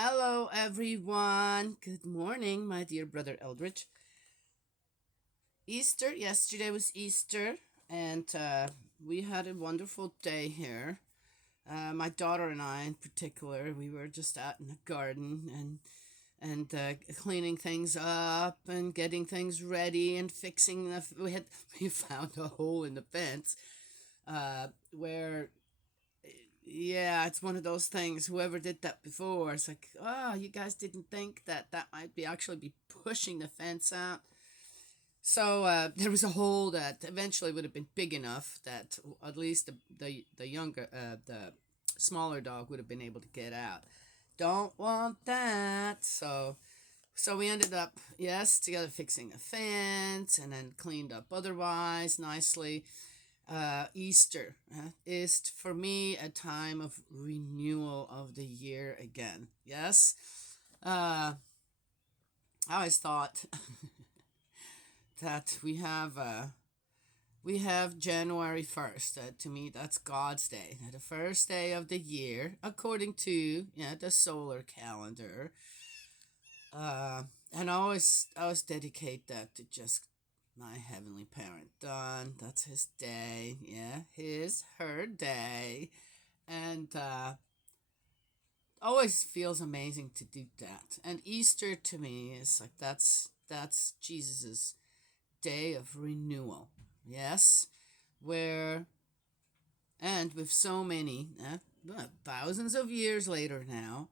Hello, everyone. Good morning, my dear brother Eldridge. Yesterday was Easter, and we had a wonderful day here. My daughter and I, in particular, we were just out in the garden and cleaning things up and getting things ready and fixing the. We found a hole in the fence where yeah, it's one of those things. Whoever did that before, it's like, oh, you guys didn't think that might be actually be pushing the fence out. So there was a hole that eventually would have been big enough that at least the smaller dog would have been able to get out. Don't want that. So we ended up, yes, together fixing a fence and then cleaned up otherwise nicely. Easter is for me a time of renewal of the year again. Yes, I always thought that we have January 1st. To me, that's God's day, the first day of the year, according to the solar calendar. Uh, and I always dedicate that to just my heavenly parent. Done. That's his day. Yeah, her day. And always feels amazing to do that. And Easter to me is like that's Jesus's day of renewal. Yes, where and with so many thousands of years later now,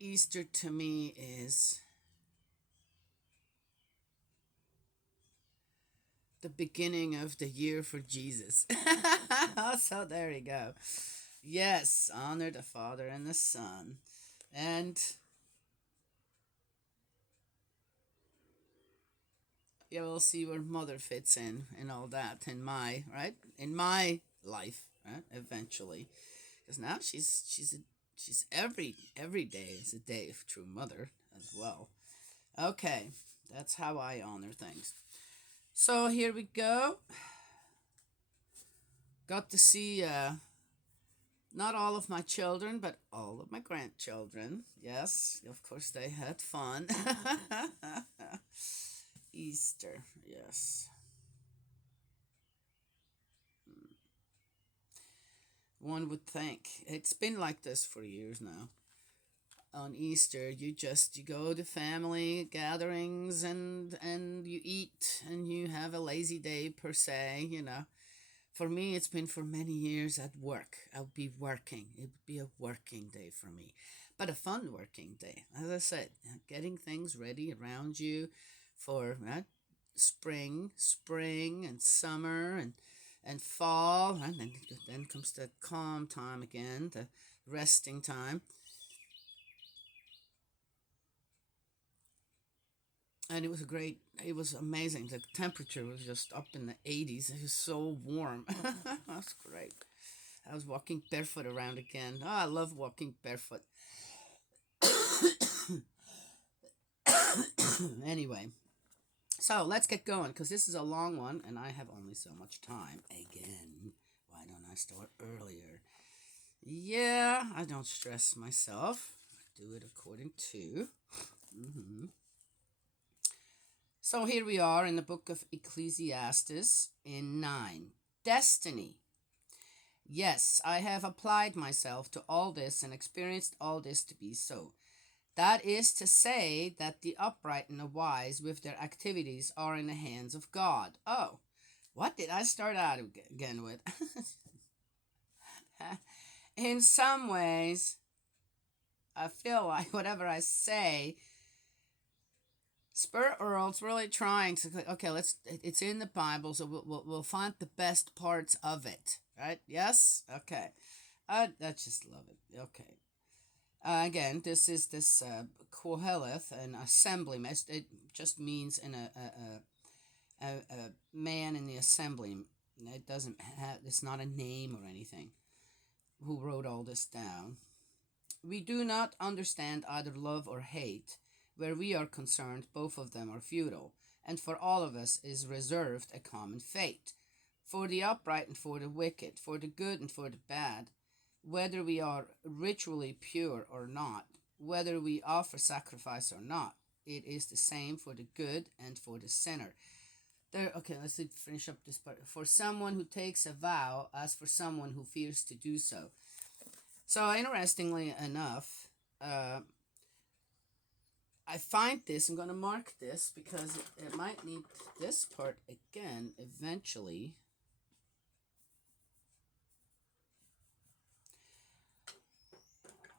Easter to me is the beginning of the year for Jesus. So there you go. Yes, honor the Father and the Son. And you will see where Mother fits in and all that in my life, right? Eventually. Because now she's every day is a day of true mother as well. Okay, that's how I honor things. So here we go. Got to see not all of my children, but all of my grandchildren. Yes, of course they had fun. Easter, yes. One would think it's been like this for years now. On Easter, you go to family gatherings and you eat and you have a lazy day per se. For me, it's been for many years at work. I'll be working. It would be a working day for me, but a fun working day. As I said, getting things ready around you for spring and summer and fall, and then comes the calm time again, the resting time. And it was amazing. The temperature was just up in the 80s. It was so warm. That's great. I was walking barefoot around again. Oh, I love walking barefoot. Anyway, so let's get going because this is a long one and I have only so much time. Again, why don't I start earlier? Yeah, I don't stress myself. I do it according to. Mm-hmm. So here we are in the book of Ecclesiastes in 9. Destiny. Yes, I have applied myself to all this and experienced all this to be so. That is to say that the upright and the wise with their activities are in the hands of God. Oh, what did I start out again with? In some ways, I feel like whatever I say, Spirit World's really trying to, okay, it's in the Bible, so we'll find the best parts of it, right? Yes? Okay. I just love it. Okay. Again, this is this Koheleth, an assemblyman. It just means a man in the assembly. It doesn't have. It's not a name or anything. Who wrote all this down? We do not understand either love or hate. Where we are concerned, both of them are futile, and for all of us is reserved a common fate. For the upright and for the wicked, for the good and for the bad, whether we are ritually pure or not, whether we offer sacrifice or not, it is the same for the good and for the sinner. There, okay, let's finish up this part. For someone who takes a vow, as for someone who fears to do so. So, interestingly enough, I find this, I'm going to mark this because it might need this part again eventually.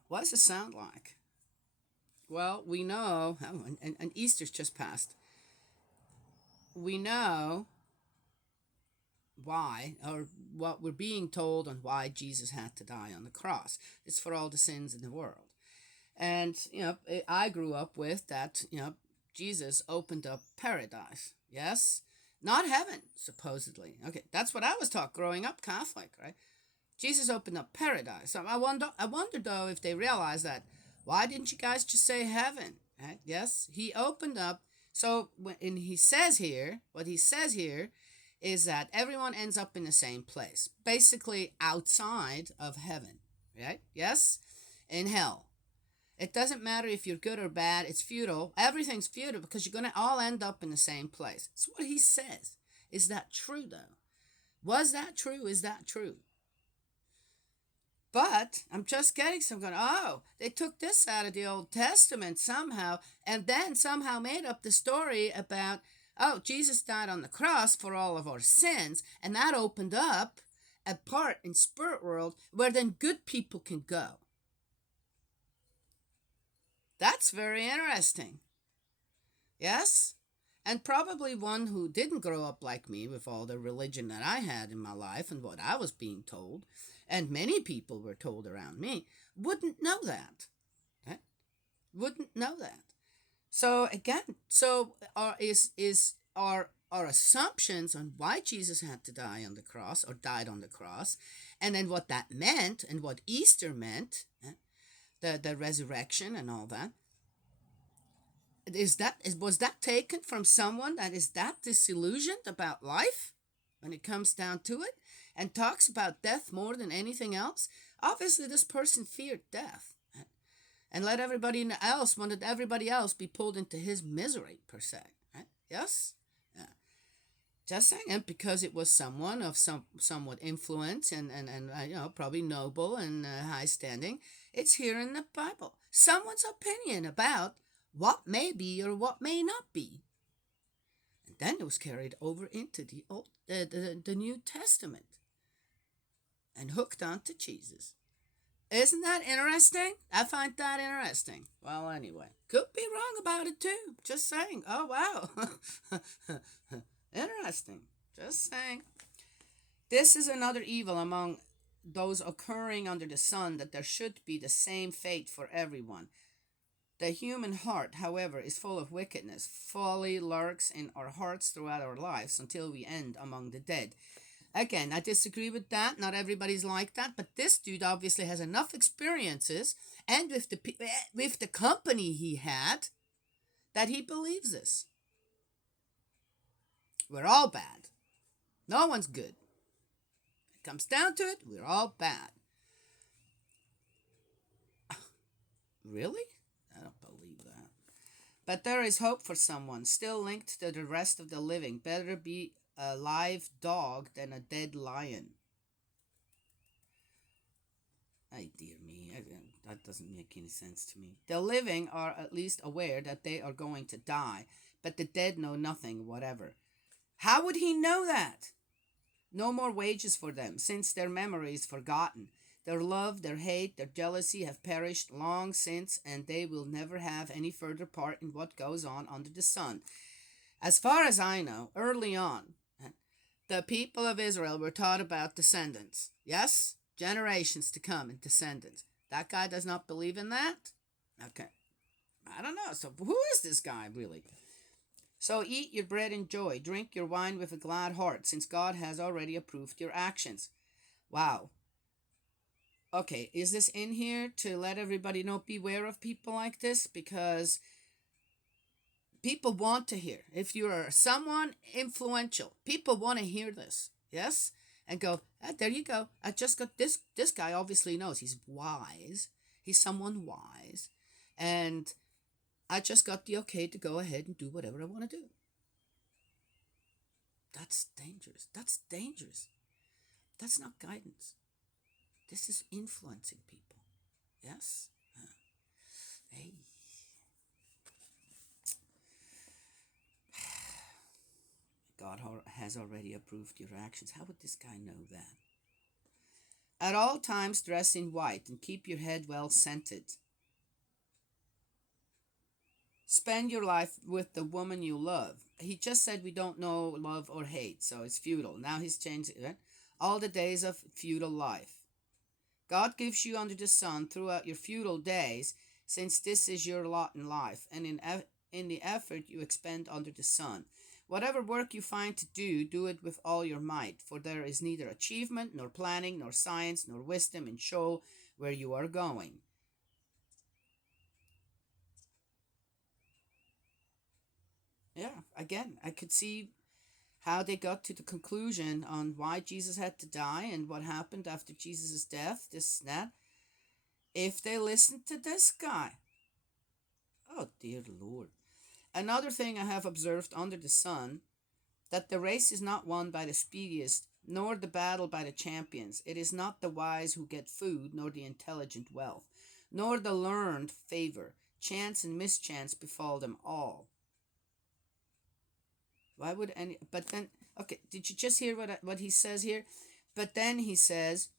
What does it sound like? Well, we know, and Easter's just passed. We know why, or what we're being told on why Jesus had to die on the cross. It's for all the sins in the world. And, I grew up with that, Jesus opened up paradise. Yes? Not heaven, supposedly. Okay, that's what I was taught growing up Catholic, right? Jesus opened up paradise. So I wonder though if they realize that. Why didn't you guys just say heaven? Right? Yes, he opened up. So what he says here is that everyone ends up in the same place, basically outside of heaven, right? Yes, in hell. It doesn't matter if you're good or bad. It's futile. Everything's futile because you're going to all end up in the same place. That's what he says. Is that true though? Was that true? Is that true? But I'm just getting some going, oh, they took this out of the Old Testament somehow and then somehow made up the story about, oh, Jesus died on the cross for all of our sins. And that opened up a part in spirit world where then good people can go. That's very interesting. Yes? And probably one who didn't grow up like me with all the religion that I had in my life and what I was being told, and many people were told around me, wouldn't know that. Right? Wouldn't know that. So again, our assumptions on why Jesus had to die on the cross or died on the cross, and then what that meant and what Easter meant, the resurrection and all that. Was that taken from someone that is that disillusioned about life when it comes down to it and talks about death more than anything else? Obviously, this person feared death and wanted everybody else be pulled into his misery, per se. Right? Yes? Yeah. Just saying, and because it was someone of somewhat influence and probably noble and high standing, it's here in the Bible. Someone's opinion about what may be or what may not be. And then it was carried over into the New Testament and hooked onto Jesus. Isn't that interesting? I find that interesting. Well, anyway, could be wrong about it too. Just saying. Oh, wow. Interesting. Just saying. This is another evil among those occurring under the sun, that there should be the same fate for everyone. The human heart, however, is full of wickedness. Folly lurks in our hearts throughout our lives until we end among the dead. Again, I disagree with that. Not everybody's like that, but this dude obviously has enough experiences and with the company he had that he believes this. We're all bad. No one's good. It comes down to it, we're all bad. Really? I don't believe that. But there is hope for someone still linked to the rest of the living. Better be a live dog than a dead lion. Ay, dear me, that doesn't make any sense to me. The living are at least aware that they are going to die, but the dead know nothing whatever. How would he know that? No more wages for them, since their memory is forgotten. Their love, their hate, their jealousy have perished long since, and they will never have any further part in what goes on under the sun. As far as I know, early on, the people of Israel were taught about descendants. Yes? Generations to come and descendants. That guy does not believe in that? Okay. I don't know. So who is this guy, really? So eat your bread in joy. Drink your wine with a glad heart, since God has already approved your actions. Wow. Okay, is this in here to let everybody know, beware of people like this? Because people want to hear. If you are someone influential, people want to hear this. Yes? and go, ah, there you go. I just got this. This guy obviously knows. He's wise. He's someone wise. And I just got the okay to go ahead and do whatever I want to do. That's dangerous. That's dangerous. That's not guidance. This is influencing people. Yes? Hey. God has already approved your actions. How would this guy know that? At all times, dress in white and keep your head well scented. Spend your life with the woman you love. He just said we don't know love or hate, so it's futile. Now he's changed it. Right? All the days of futile life. God gives you under the sun throughout your futile days, since this is your lot in life, and in the effort you expend under the sun. Whatever work you find to do, do it with all your might, for there is neither achievement, nor planning, nor science, nor wisdom in show where you are going. Yeah, again, I could see how they got to the conclusion on why Jesus had to die and what happened after Jesus' death, this and that, if they listened to this guy. Oh, dear Lord. Another thing I have observed under the sun, that the race is not won by the speediest, nor the battle by the champions. It is not the wise who get food, nor the intelligent wealth, nor the learned favor. Chance and mischance befall them all. Why would any? But then, okay, did you just hear what he says here? But then he says,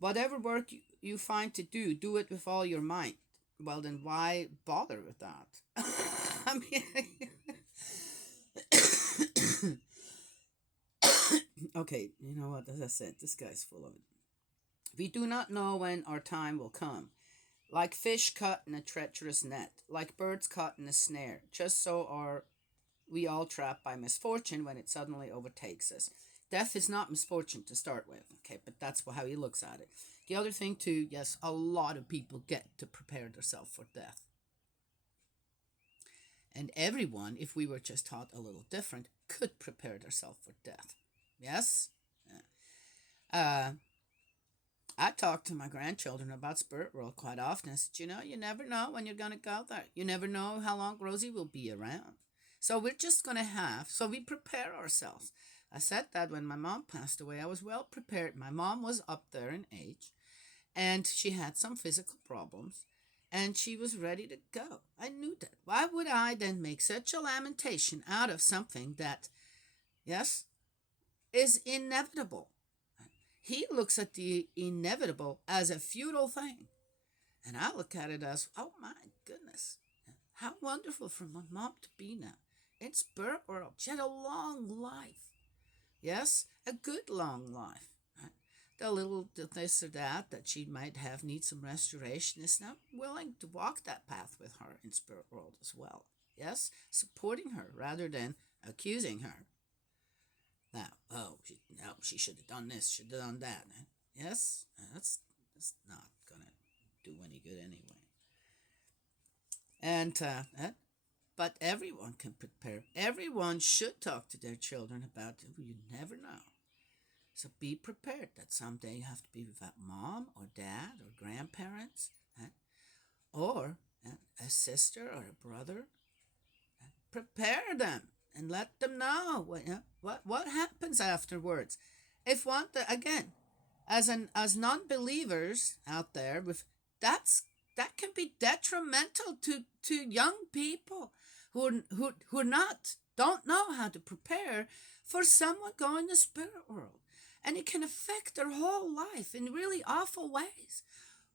whatever work you find to do, do it with all your might. Well, then why bother with that? I mean, okay, you know what? As I said, this guy's full of it. We do not know when our time will come. Like fish caught in a treacherous net, like birds caught in a snare, just so are we all trapped by misfortune when it suddenly overtakes us. Death is not misfortune to start with, okay, but that's how he looks at it. The other thing, too, yes, a lot of people get to prepare themselves for death. And everyone, if we were just taught a little different, could prepare themselves for death. Yes? Uh, I talk to my grandchildren about spirit world quite often. I said, you never know when you're going to go there. You never know how long Rosie will be around. So we're just going to so we prepare ourselves. I said that when my mom passed away, I was well prepared. My mom was up there in age, and she had some physical problems, and she was ready to go. I knew that. Why would I then make such a lamentation out of something that, yes, is inevitable? He looks at the inevitable as a futile thing, and I look at it as, oh my goodness, how wonderful for my mom to be now. In spirit world, she had a long life. Yes, a good long life. Right? The little this or that she might have need some restoration is now willing to walk that path with her in spirit world as well. Yes, supporting her rather than accusing her. Now, she should have done this, should have done that. Yes, that's not gonna do any good anyway. And but everyone can prepare. Everyone should talk to their children about it. You never know. So be prepared that someday you have to be without mom or dad or grandparents, or a sister or a brother. Prepare them and let them know what happens afterwards. If one again, as non-believers out there, with that can be detrimental to young people who are not don't know how to prepare for someone going to spirit world, and it can affect their whole life in really awful ways.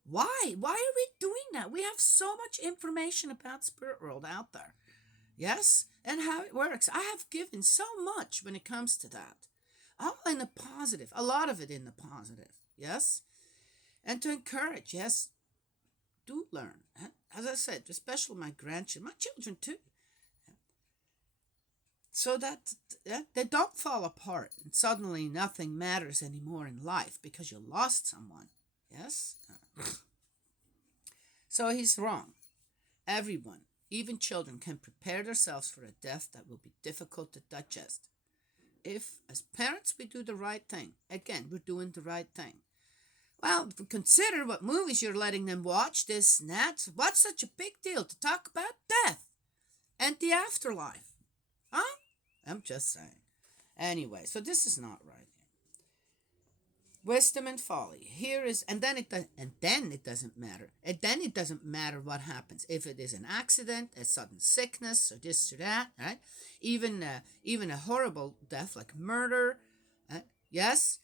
Why are we doing that? We have so much information about spirit world out there, yes, and how it works. I have given so much when it comes to that, all in the positive, a lot of it in the positive, yes, and to encourage, yes, do learn. As I said, especially my grandchildren, my children too, so that they don't fall apart and suddenly nothing matters anymore in life because you lost someone. Yes? So he's wrong. Everyone, even children, can prepare themselves for a death that will be difficult to digest. if as parents we do the right thing, again, we're doing the right thing. Well, consider what movies you're letting them watch, this and that. What's such a big deal to talk about death and the afterlife? Huh? I'm just saying. Anyway, so this is not right. Wisdom and folly. Here is, and then it doesn't matter. And then it doesn't matter what happens. If it is an accident, a sudden sickness, or this or that, right? Even a horrible death like murder, yes,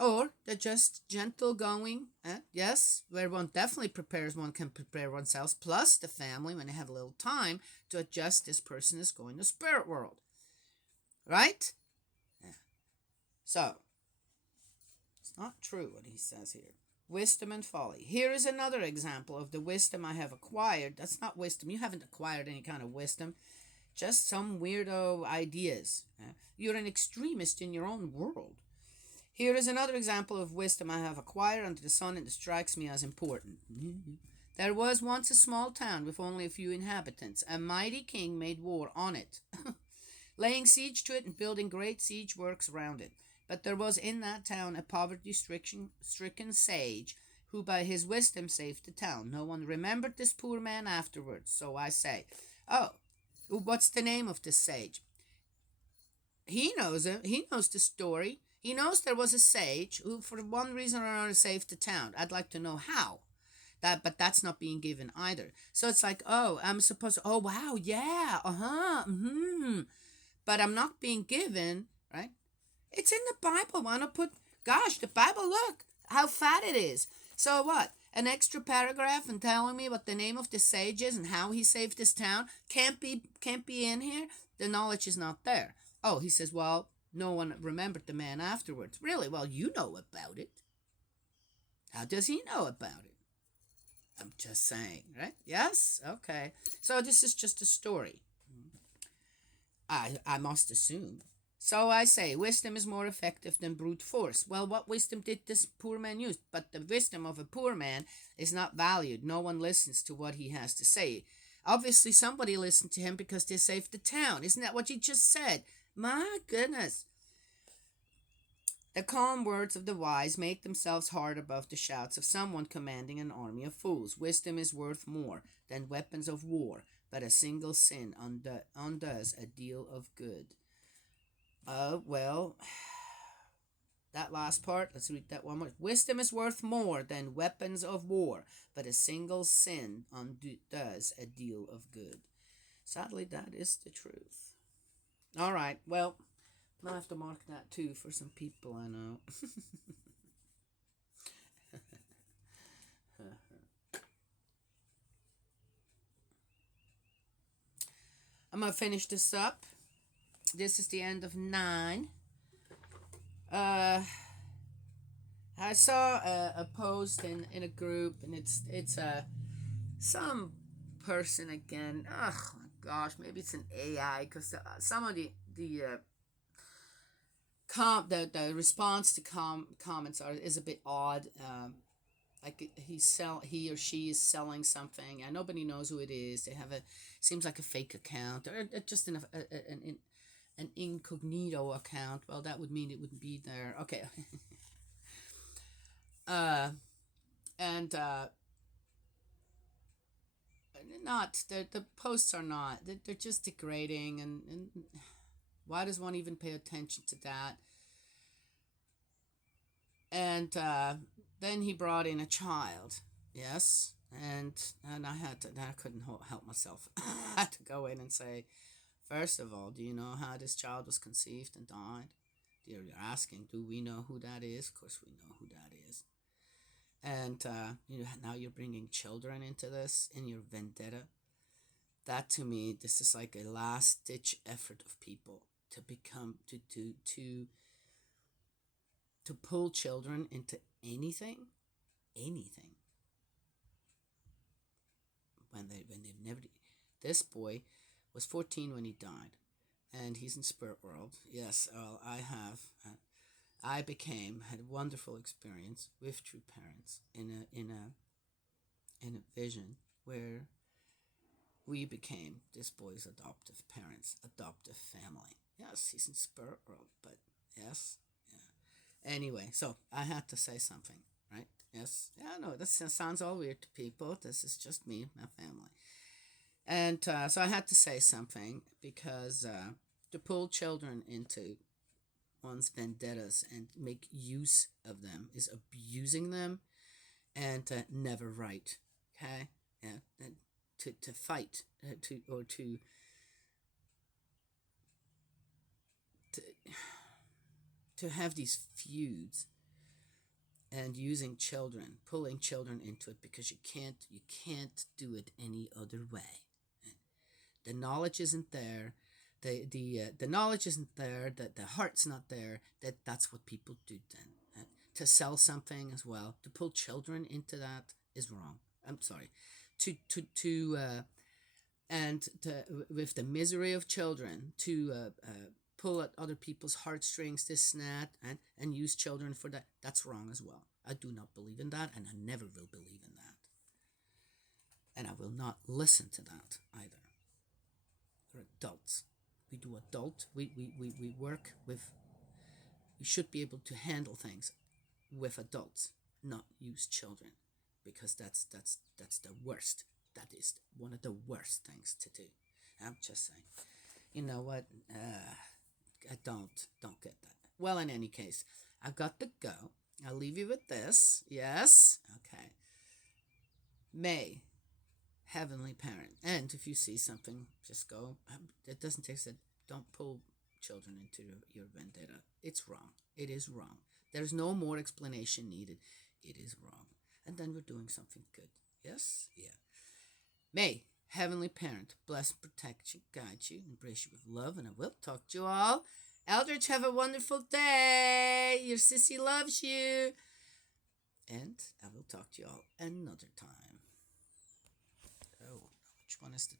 or the just gentle going, yes, where one can prepare oneself, plus the family when they have a little time to adjust. This person is going to spirit world, right? Yeah. So it's not true what he says here. Wisdom and folly. Here is another example of the wisdom I have acquired. That's not wisdom. You haven't acquired any kind of wisdom, just some weirdo ideas. You're an extremist in your own world. Here is another example of wisdom I have acquired under the sun, and it strikes me as important. There was once a small town with only a few inhabitants. A mighty king made war on it, laying siege to it and building great siege works around it. But there was in that town a poverty-stricken sage who by his wisdom saved the town. No one remembered this poor man afterwards, so I say. Oh, what's the name of this sage? He knows it. He knows the story. He knows there was a sage who, for one reason or another, saved the town. I'd like to know how. But that's not being given either. So it's like, oh, I'm supposed to, oh, wow, yeah, But I'm not being given, right? It's in the Bible. Why not put, gosh, the Bible, look how fat it is. So what? An extra paragraph and telling me what the name of the sage is and how he saved this town can't be in here? The knowledge is not there. Oh, he says, well, no one remembered the man afterwards. Really? Well, you know about it. How does he know about it? I'm just saying, right? Yes? Okay. So this is just a story. I must assume. So I say, wisdom is more effective than brute force. Well, what wisdom did this poor man use? But the wisdom of a poor man is not valued. No one listens to what he has to say. Obviously, somebody listened to him because they saved the town. Isn't that what you just said? My goodness. The calm words of the wise make themselves heard above the shouts of someone commanding an army of fools. Wisdom is worth more than weapons of war, but a single sin undoes a deal of good. Well, that last part, let's read that one more. Wisdom is worth more than weapons of war, but a single sin undoes a deal of good. Sadly, that is the truth. All right, well, I'm going to have to mark that too for some people I know. I'm going to finish this up. This is the end of 9. I saw a post in a group, and it's some person again. Oh my gosh, maybe it's an AI because some of the the response to comments is a bit odd. Like he or she is selling something and nobody knows who it is. They have seems like a fake account or just an incognito account. Well, that would mean it wouldn't be there. Okay. And not the posts are not. They're just degrading, and why does one even pay attention to that? And then he brought in a child. Yes. And I couldn't help myself. I had to go in and say, first of all, do you know how this child was conceived and died? You're asking, do we know who that is? Of course we know who that is. And now you're bringing children into this in your vendetta. That to me, this is like a last ditch effort of people to become to pull children into anything when they've never. This boy was 14 when he died, and he's in spirit world. Yes, well, I had a wonderful experience with true parents in a vision where we became this boy's adoptive parents, adoptive family. Yes, he's in spirit world, but yes, yeah. Anyway, so I had to say something, right? Yes, yeah, no, this sounds all weird to people. This is just me, my family, and so I had to say something because to pull children into one's vendettas and make use of them is abusing them and never right. Okay, yeah, and to fight to to have these feuds and using children, pulling children into it because you can't do it any other way. The knowledge isn't there. The knowledge isn't there. The heart's not there. That's what people do then. To sell something as well, to pull children into that is wrong. I'm sorry. To and to, with the misery of children to pull at other people's heartstrings, this and that, and use children for that. That's wrong as well. I do not believe in that, and I never will believe in that, and I will not listen to that either. We're adults. We do adult. We work with. We should be able to handle things with adults, not use children, because that's the worst. That is one of the worst things to do. I'm just saying. You know what? I don't get that. Well, in any case, I've got to go. I'll leave you with this. Yes. Okay. May, Heavenly Parent, and if you see something, just go. It doesn't take that. Don't pull children into your vendetta. It's wrong. It is wrong. There's no more explanation needed. It is wrong. And then we're doing something good. Yes? Yeah. May, Heavenly Parent, bless, protect you, guide you, embrace you with love, and I will talk to you all. Eldridge, have a wonderful day. Your sissy loves you. And I will talk to you all another time. Oh, which one is the